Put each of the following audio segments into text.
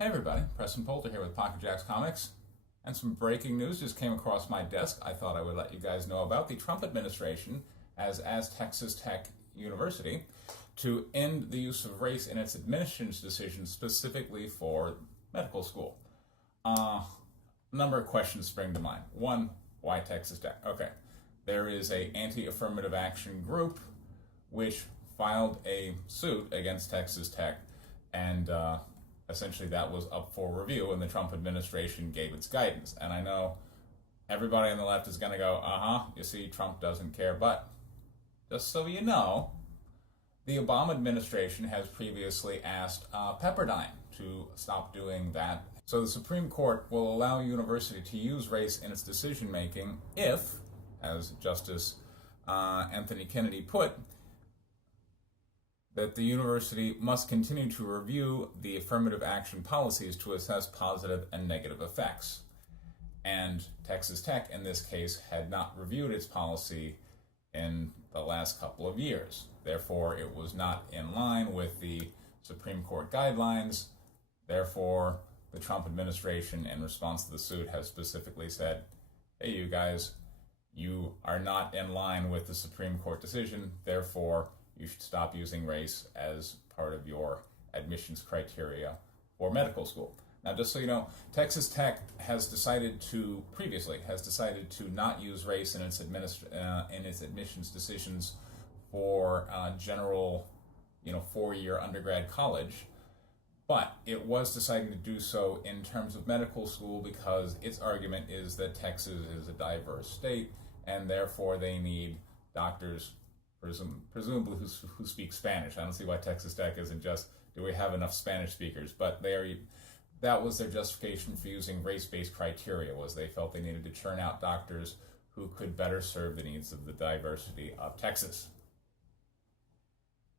Hey everybody, Preston Poulter here with Pocket Jacks Comics. And some breaking news just came across my desk I thought I would let you guys know about. The Trump administration has asked Texas Tech University to end the use of race in its admissions decisions specifically for medical school. A number of questions spring to mind. One, why Texas Tech? Okay, there is a anti-affirmative action group which filed a suit against Texas Tech, and essentially that was up for review, and the Trump administration gave its guidance. And I know everybody on the left is going to go, you see, Trump doesn't care. But just so you know, the Obama administration has previously asked Pepperdine to stop doing that. So the Supreme Court will allow a university to use race in its decision making if, as Justice Anthony Kennedy put, that the university must continue to review the affirmative action policies to assess positive and negative effects. And Texas Tech, in this case, had not reviewed its policy in the last couple of years. Therefore, it was not in line with the Supreme Court guidelines. Therefore, the Trump administration, in response to the suit, has specifically said, hey, you guys, you are not in line with the Supreme Court decision. Therefore, you should stop using race as part of your admissions criteria for medical school. Now, just so you know, Texas Tech has decided to not use race in its admissions decisions for general, four-year undergrad college, but it was deciding to do so in terms of medical school because its argument is that Texas is a diverse state, and therefore they need doctors presumably who speak Spanish. I don't see why Texas Tech isn't just, do we have enough Spanish speakers? But that was their justification for using race-based criteria, was they felt they needed to churn out doctors who could better serve the needs of the diversity of Texas.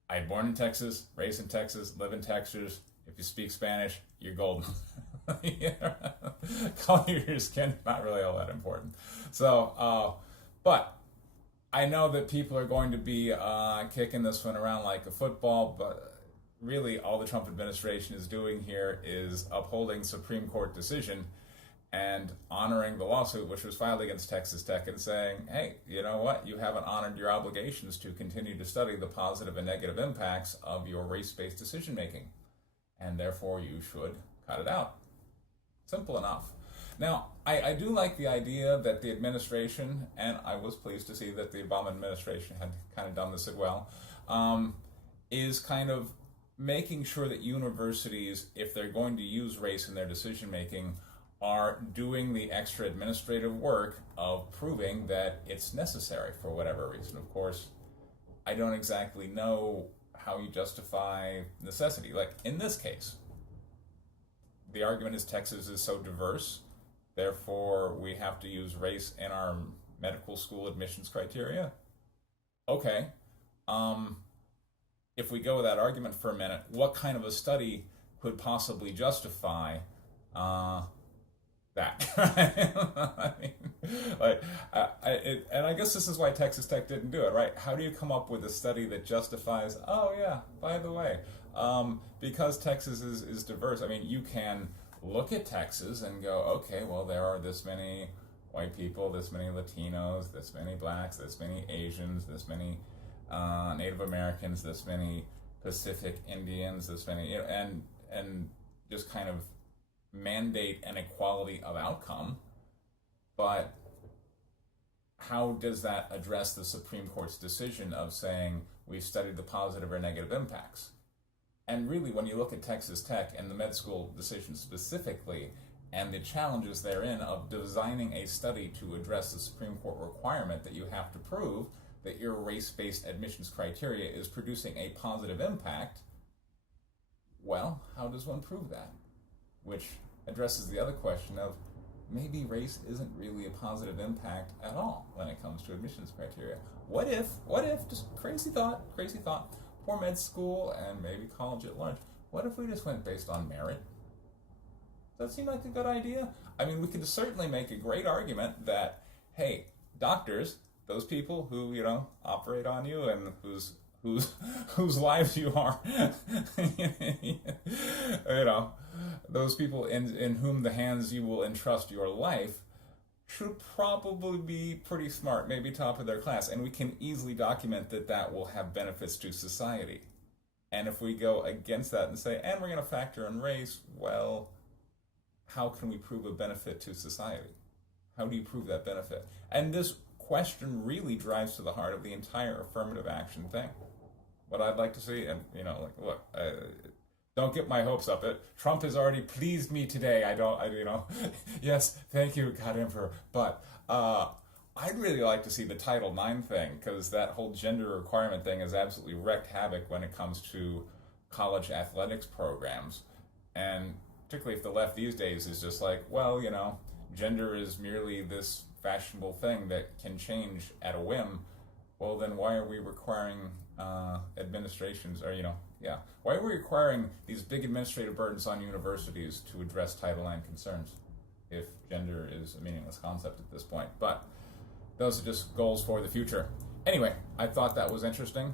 I born in Texas, raised in Texas, live in Texas. If you speak Spanish, you're golden. Color of your skin, not really all that important. So, but I know that people are going to be kicking this one around like a football, but really all the Trump administration is doing here is upholding Supreme Court decision and honoring the lawsuit which was filed against Texas Tech and saying, hey, you know what? You haven't honored your obligations to continue to study the positive and negative impacts of your race-based decision making, and therefore you should cut it out. Simple enough. Now, I do like the idea that the administration, and I was pleased to see that the Obama administration had kind of done this as well, is kind of making sure that universities, if they're going to use race in their decision-making, are doing the extra administrative work of proving that it's necessary for whatever reason. Of course, I don't exactly know how you justify necessity. Like, in this case, the argument is Texas is so diverse, therefore we have to use race in our medical school admissions criteria. Okay. If we go with that argument for a minute, what kind of a study could possibly justify that? And I guess this is why Texas Tech didn't do it, right? How do you come up with a study that justifies, oh yeah, by the way, because Texas is diverse? I mean, you can look at Texas and go, okay, well, there are this many white people, this many Latinos, this many blacks, this many Asians, this many Native Americans, this many Pacific Indians, this many, and just kind of mandate an equality of outcome. But how does that address the Supreme Court's decision of saying we've studied the positive or negative impacts? And really, when you look at Texas Tech and the med school decision specifically, and the challenges therein of designing a study to address the Supreme Court requirement that you have to prove that your race-based admissions criteria is producing a positive impact, well, how does one prove that? Which addresses the other question of maybe race isn't really a positive impact at all when it comes to admissions criteria. What if, just crazy thought, for med school and maybe college at large, what if we just went based on merit? Does that seem like a good idea? I mean, we could certainly make a great argument that, hey, doctors, those people who, operate on you and whose lives you are, those people in whom the hands you will entrust your life should probably be pretty smart, maybe top of their class, and we can easily document that that will have benefits to society. And if we go against that and say, and we're going to factor in race, well, how can we prove a benefit to society? How do you prove that benefit? And this question really drives to the heart of the entire affirmative action thing. What I'd like to see, and look, don't get my hopes up. Trump has already pleased me today. Yes, thank you, God Emperor. But I'd really like to see the Title IX thing, because that whole gender requirement thing has absolutely wreaked havoc when it comes to college athletics programs. And particularly if the left these days is just like, well, gender is merely this fashionable thing that can change at a whim. Well, then why are we requiring administrations, or why are we requiring these big administrative burdens on universities to address Title IX concerns if gender is a meaningless concept at this point? But those are just goals for the future. Anyway, I thought that was interesting.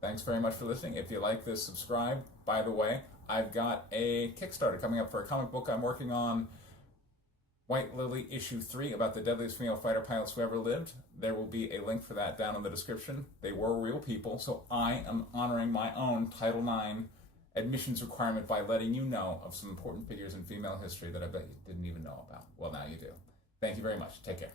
Thanks very much for listening. If you like this, subscribe. By the way, I've got a Kickstarter coming up for a comic book I'm working on, White Lily issue 3, about the deadliest female fighter pilots who ever lived. There will be a link for that down in the description. They were real people, so I am honoring my own Title IX admissions requirement by letting you know of some important figures in female history that I bet you didn't even know about. Well, now you do. Thank you very much. Take care.